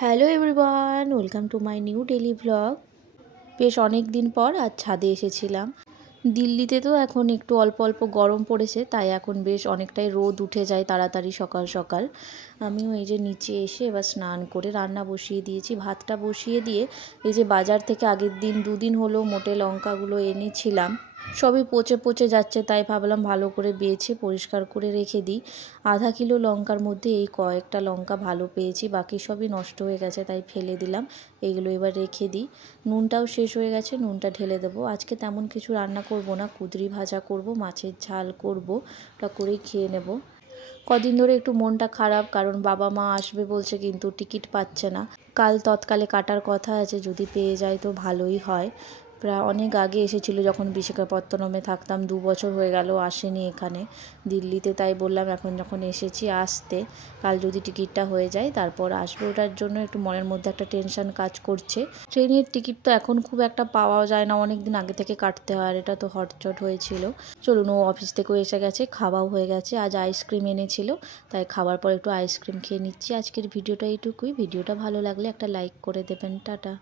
Hello everyone, welcome to my new daily vlog. বেশ অনেক দিন পর আজ ছাদে এসেছিলাম। দিল্লিতে তো এখন একটু অল্প অল্প গরম পড়েছে, তাই এখন বেশ অনেকটাই রোদ উঠে যায় তাড়াতাড়ি সকাল সকাল। আমিও এই যে নিচে এসে এবার স্নান করে রান্না বসিয়ে দিয়েছি। ভাতটা বসিয়ে দিয়ে এই যে বাজার থেকে আগের দিন দুদিন হলো মোটে লঙ্কাগুলো এনেছিলাম, সবই পচে পচে যাচ্ছে, তাই ভাবলাম ভালো করে বেছে পরিষ্কার করে রেখে দিই। আধা কিলো লঙ্কার মধ্যে এই কয়েকটা লঙ্কা ভালো পেয়েছি, বাকি সবই নষ্ট হয়ে গেছে, তাই ফেলে দিলাম। এইগুলো এবার রেখে দিই। নুনটাও শেষ হয়ে গেছে, নুনটা ঢেলে দেবো। আজকে তেমন কিছু রান্না করব না, কুঁদরি ভাজা করব, মাছের ঝাল করব, ওটা করেই খেয়ে নেব। কদিন ধরে একটু মনটা খারাপ, কারণ বাবা মা আসবে বলছে কিন্তু টিকিট পাচ্ছে না। কাল তৎকালে কাটার কথা আছে, যদি পেয়ে যায় তো ভালোই হয়। প্রায় অনেক আগে এসেছিলো যখন বিশাখাপত্তনমে থাকতাম, 2 বছর হয়ে গেল আসেনি এখানে দিল্লিতে, তাই বললাম এখন যখন এসেছি আসতে। কাল যদি টিকিটটা হয়ে যায় তারপর আসবে, ওটার জন্য একটু মনের মধ্যে একটা টেনশন কাজ করছে। ট্রেনের টিকিট তো এখন খুব একটা পাওয়াও যায় না, অনেক দিন আগে থেকে কাটতে হয়, আর এটা তো হটচট হয়েছিল। চলুন, ও অফিস থেকেও এসে গেছে, খাওয়াও হয়ে গেছে। আজ আইসক্রিম এনেছিল, তাই খাবার পর একটু আইসক্রিম খেয়ে নিচ্ছি। আজকের ভিডিওটা এইটুকুই। ভিডিওটা ভালো লাগলে একটা লাইক করে দেবেন। টাটা।